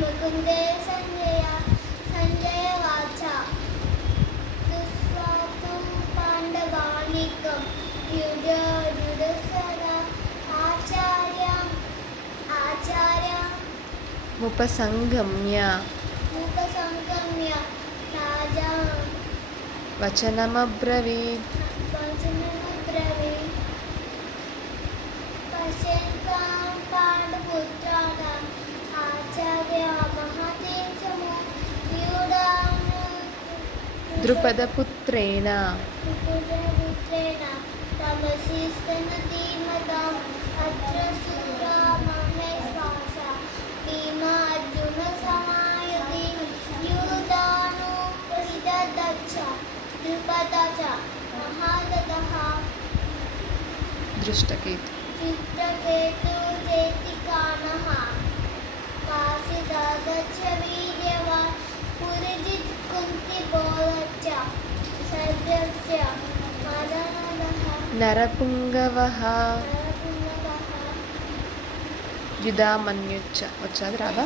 मुकुन्दे सञ्जय वाच दुष्वातु पाण्डवानीकं युधसरा आचार्य मुपसंगम्य राजा वचनमब्रवीत् पश्यन्तां पाण्डुपुत्राणाम् आचार्य महतीं द्रुपदपुत्रेण तमसि स्तनतीमताम् अत्र शूरा महेश्वासा भीमा अर्जुन समायति युधानो विदधच्च द्रुपदा च महारथः दृष्टकेतु चेतिकानः काशीदागच्छ वीर्यवान् पुरजित् कुन्तिबोधश्च सर्वस्य मदनदः नरपुङ्गवः युधामन्युच्च వచ్చాది రాగా